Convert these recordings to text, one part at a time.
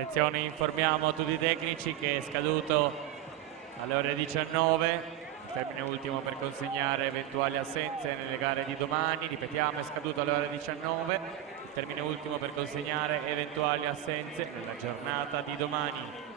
Attenzione, informiamo tutti i tecnici che è scaduto alle ore 19, il termine ultimo per consegnare eventuali assenze nelle gare di domani. Ripetiamo, è scaduto alle ore 19, il termine ultimo per consegnare eventuali assenze nella giornata di domani.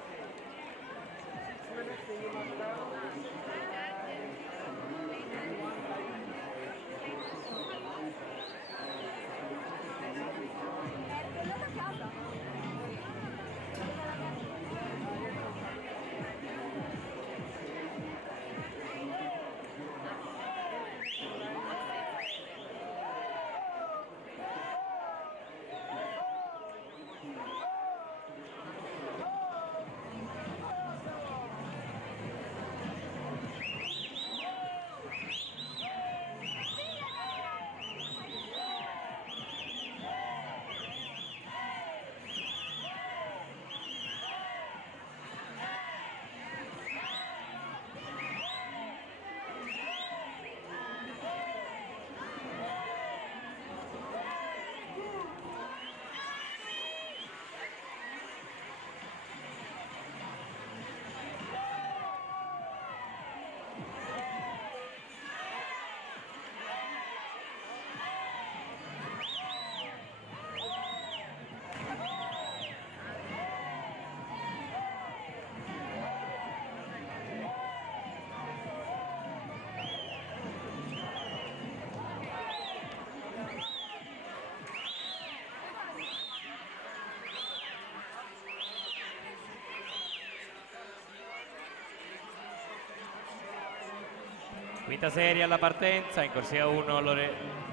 Quinta serie alla partenza, in corsia 1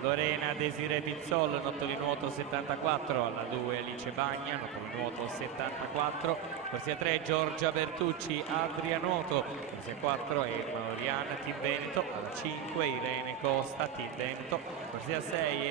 Lorena Desiree Pizzol, notto di nuoto 74, alla 2 Alice Bagna, notto di nuoto 74, corsia 3 Giorgia Bertucci, Adria Nuoto, corsia 4 Emma Oriana Team Veneto, alla 5 Irene Costa Team Veneto, corsia 6